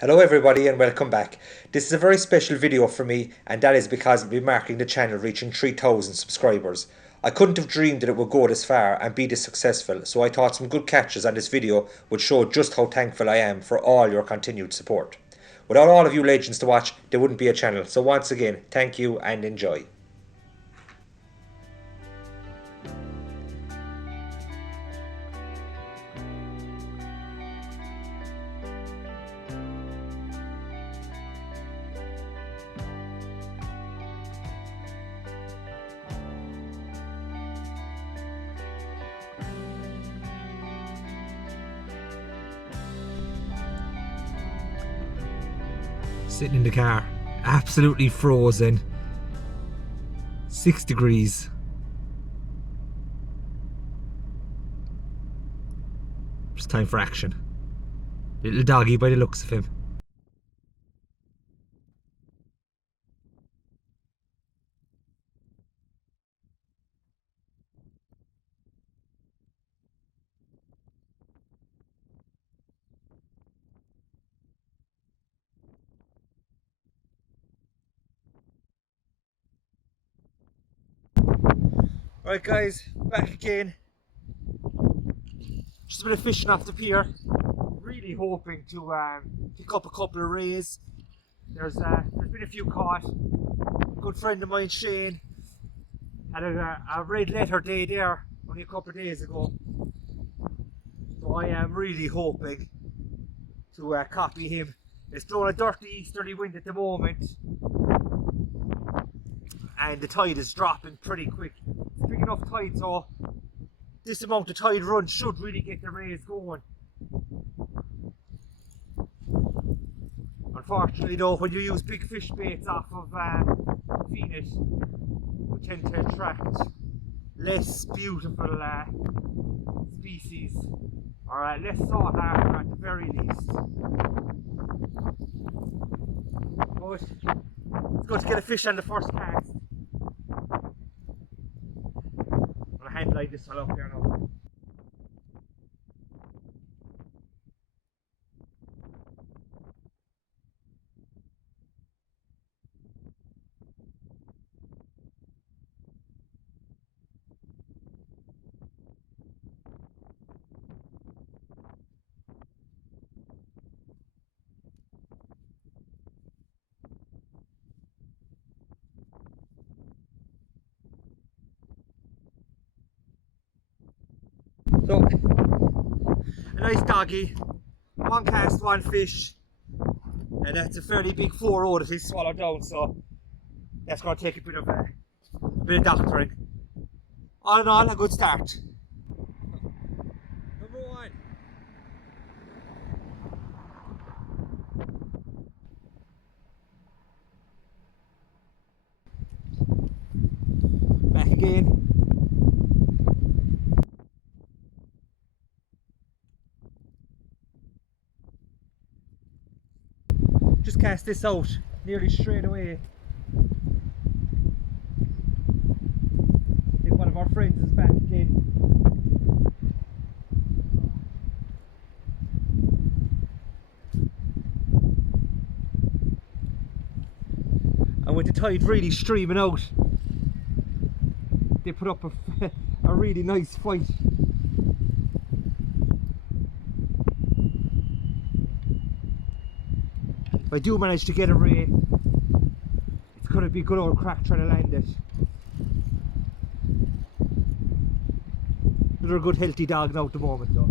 Hello everybody and welcome back. This is a very special video for me, and that is because we'll be marking the channel reaching 3,000 subscribers. I couldn't have dreamed that it would go this far and be this successful, so I thought some good catches on this video would show just how thankful I am for all your continued support. Without all of you legends to watch, there wouldn't be a channel, so once again, thank you and enjoy. Sitting in the car, absolutely frozen, 6 degrees. It's time for action. Little doggy by the looks of him. Alright guys, back again. Just a bit of fishing off the pier. Really hoping to pick up a couple of rays. There's been a few caught. A good friend of mine, Shane, had a red letter day there only a couple of days ago. So I am really hoping to copy him. It's blowing a dirty easterly wind at the moment, and the tide is dropping pretty quick. It's big enough tide, so this amount of tide run should really get the rays going. Unfortunately though, when you use big fish baits off of Fenit, you tend to attract less beautiful species, or less sought after at the very least. But it's good to get a fish on the first cast. I'm gonna hand light this one up here now. So, a nice doggy, one cast, one fish, and that's a fairly big 4-0 that he's swallowed down, so that's going to take a bit of doctoring. All in all, a good start. Number one. Back again. Just cast this out nearly straight away. I think one of our friends is back again. And with the tide really streaming out, they put up a really nice fight. If I do manage to get a ray, it's going to be a good old crack trying to land it. They're a good healthy dog now at the moment though.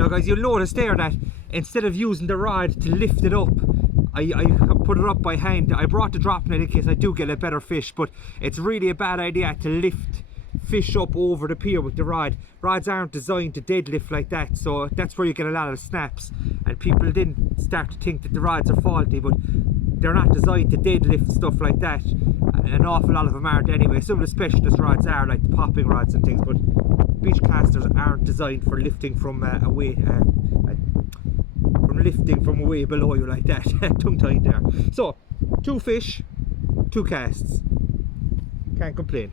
Now guys, you'll notice there that instead of using the rod to lift it up, I put it up by hand. I brought the drop net in case I do get a better fish, but it's really a bad idea to lift fish up over the pier with the rod. Rods aren't designed to deadlift like that, so that's where you get a lot of snaps. And people then start to think that the rods are faulty, but they're not designed to deadlift stuff like that. An awful lot of them aren't anyway. Some of the specialist rods are, like the popping rods and things, but beach casters aren't designed for lifting from lifting from way below you like that. Tongue tied there. So 2 fish, 2 casts. Can't complain.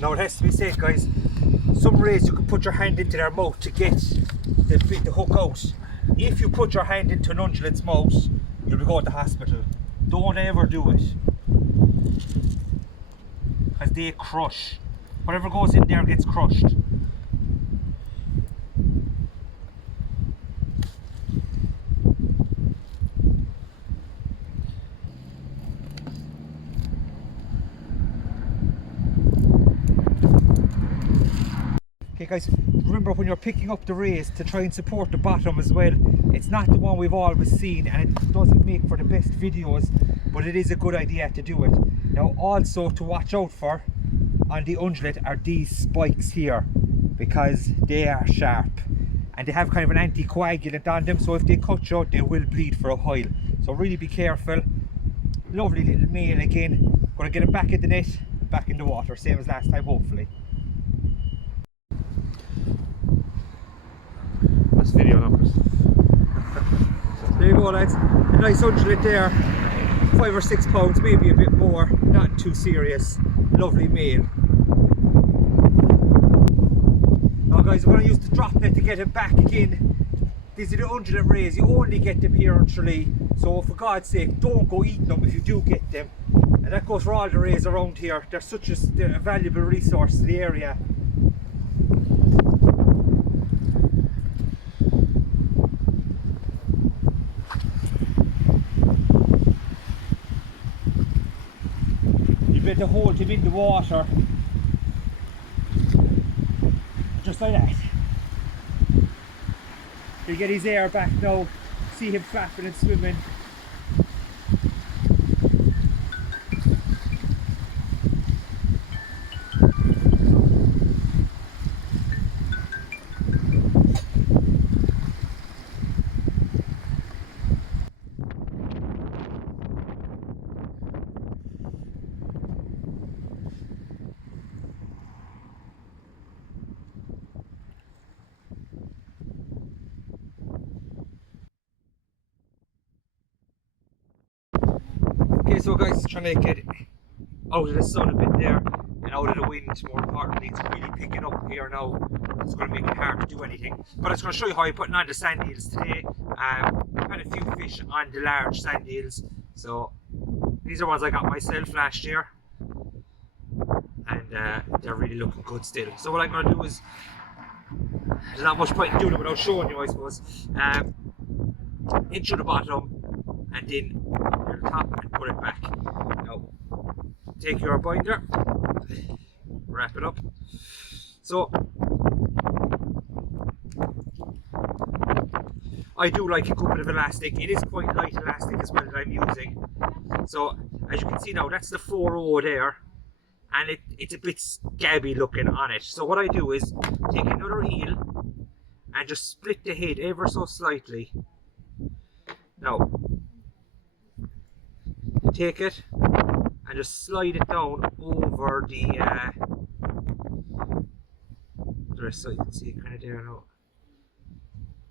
Now it has to be said, guys, some rays you can put your hand into their mouth to get the hook out. If you put your hand into an undulate's mouth, you'll be going to hospital. Don't ever do it, because they crush. Whatever goes in there gets crushed. Okay guys, remember when you're picking up the rays to try and support the bottom as well. It's not the one we've always seen, and it doesn't make for the best videos, but it is a good idea to do it. Now also to watch out for on the undulate are these spikes here, because they are sharp and they have kind of an anticoagulant on them, so if they cut you out they will bleed for a while. So really be careful. Lovely little male again. Gonna get him back in the net, back in the water, same as last time hopefully. That's video numbers. There you go lads, a nice undulate there, 5 or 6 pounds, maybe a bit more, not too serious, lovely male. Now guys, I'm going to use the drop net to get him back again. These are the undulate rays, you only get them here on Tralee, so for God's sake don't go eating them if you do get them. And that goes for all the rays around here, they're such a valuable resource to the area. To hold him in the water just like that. He'll get his air back now. See him flapping and swimming. Okay, so guys, trying to get out of the sun a bit there and out of the wind. More importantly, it's really picking up here now. It's going to make it hard to do anything. But I was going to show you how I'm putting on the sand eels today. I've had a few fish on the large sand eels. So these are ones I got myself last year, and they're really looking good still. So what I'm going to do is, there's not much point in doing it without showing you, I suppose. In through the bottom and then near the top and put it back. Now, take your binder, wrap it up. So, I do like a good bit of elastic. It is quite light elastic as well that I'm using. So, as you can see now, that's the 4/0 there, and it's a bit scabby looking on it. So what I do is take another eel and just split the head ever so slightly. Now, take it and just slide it down over the rest, so you can see it kind of there now.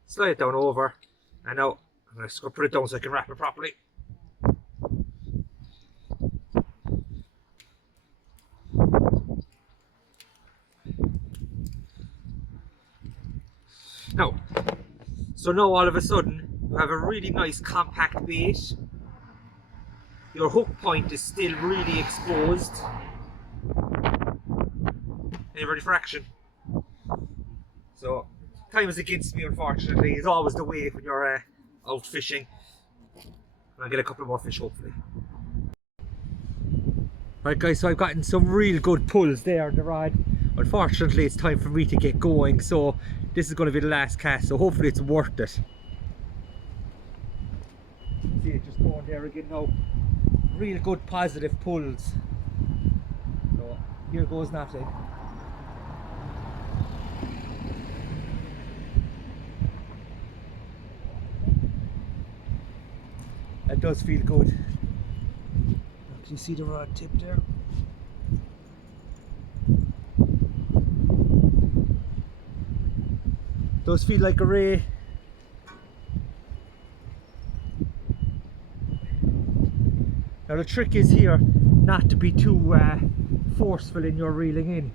Slide it down over, and now I'm just going to put it down so I can wrap it properly. Now, so now all of a sudden you have a really nice compact bait. Your hook point is still really exposed. Any ready for action? So, time is against me, unfortunately. It's always the way when you're out fishing. I'll get a couple more fish, hopefully. Right guys, so I've gotten some real good pulls there on the rod. Unfortunately, it's time for me to get going, so this is going to be the last cast, so hopefully it's worth it. See it just going there again now. Real good positive pulls. So here goes nothing. That does feel good. Can you see the rod tip there? Does feel like a ray. Now the trick is here not to be too forceful in your reeling in,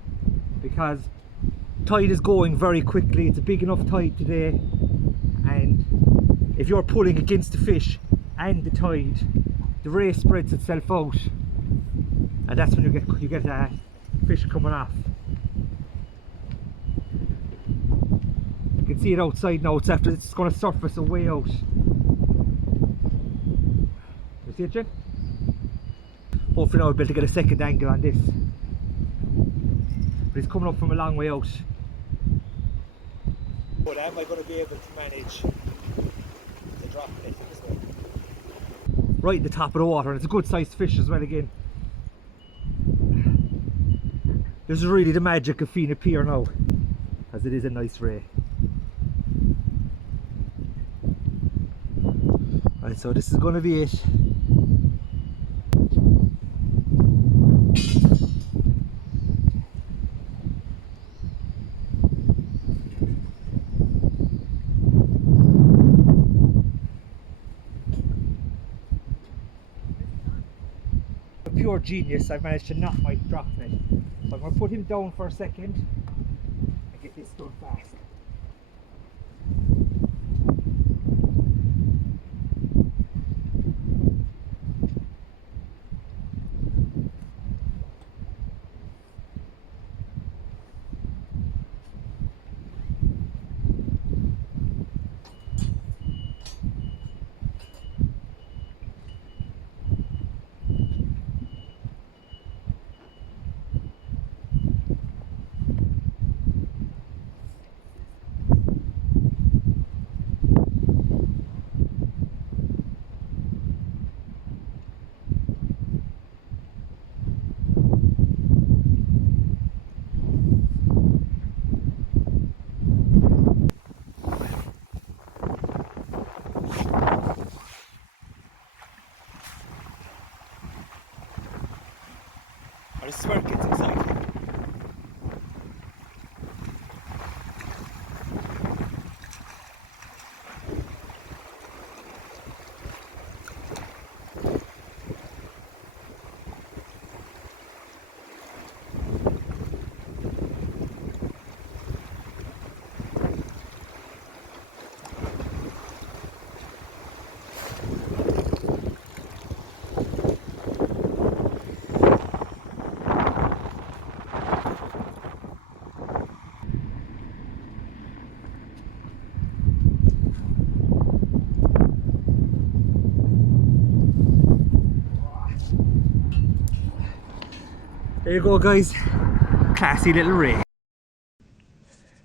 because tide is going very quickly. It's a big enough tide today, and if you're pulling against the fish and the tide, the ray spreads itself out, and that's when you get fish coming off. You can see it outside now. It's going to surface away out. You see it, Jen? Hopefully now I'll be able to get a second angle on this. But it's coming up from a long way out. But am I going to be able to manage to drop it this way? Right at the top of the water, and it's a good sized fish as well again. This is really the magic of Fenit Pier now, as it is a nice ray. Right, so this is going to be it. Pure genius, I've managed to knock my drop net. So I'm going to put him down for a second and get this done fast. This is where it gets exciting. There you go, guys. Classy little ray.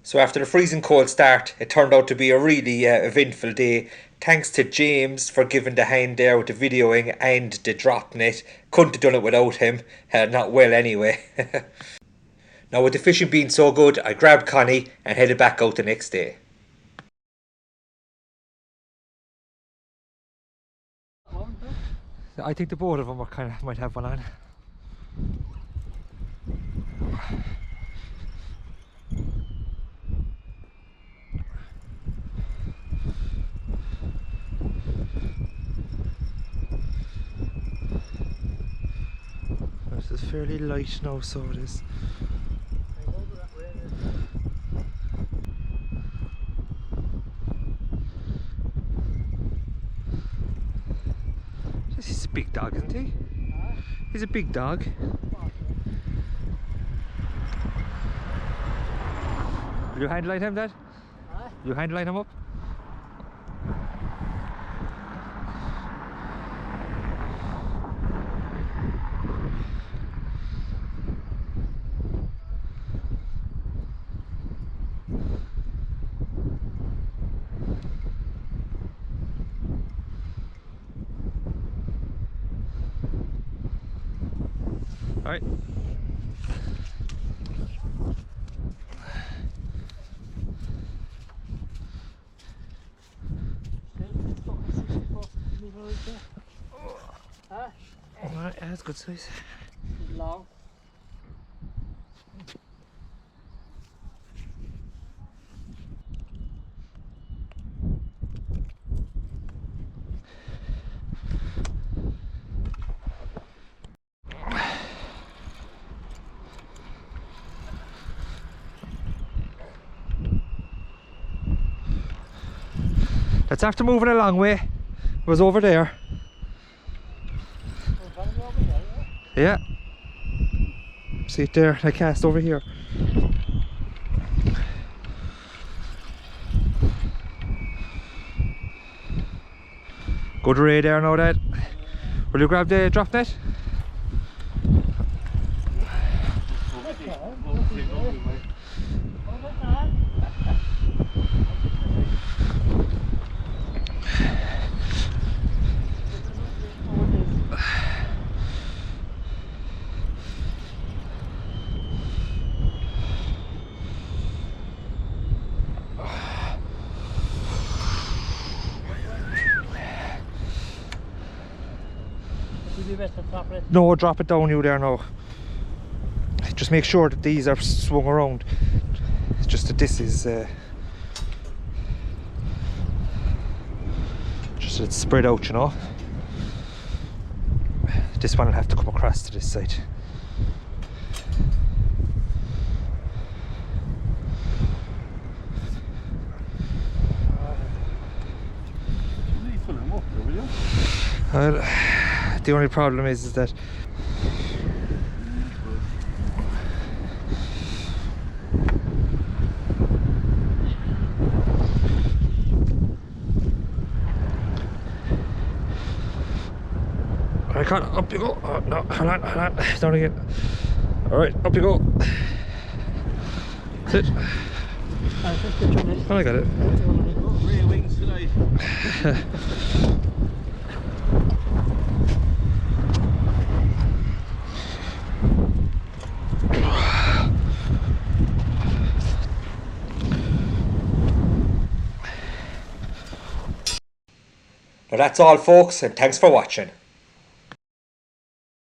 So after the freezing cold start, it turned out to be a really eventful day. Thanks to James for giving the hand there with the videoing and the dropping it. Couldn't have done it without him. Not well anyway. Now with the fishing being so good, I grabbed Connie and headed back out the next day. I think the both of them are might have one on. This is fairly light now, so it is. He's a big dog, isn't he? He's a big dog. Will you handline him, Dad? Will you handline him up? Alright. Alright, that's good size. Long. That's after moving a long way. It was over there. Yeah. See it there, I cast over here. Good ray there now, Dad. Will you grab the drop net? No, drop it down you there now. Just make sure that these are swung around. It's just that this is just that it's spread out, you know. This one will have to come across to this side. Well, the only problem is that I can't. Up you go. Oh, no, hold on, down again. Alright, up you go. Sit. Oh, I got it. Rear wings tonight. Now that's all, folks, and thanks for watching.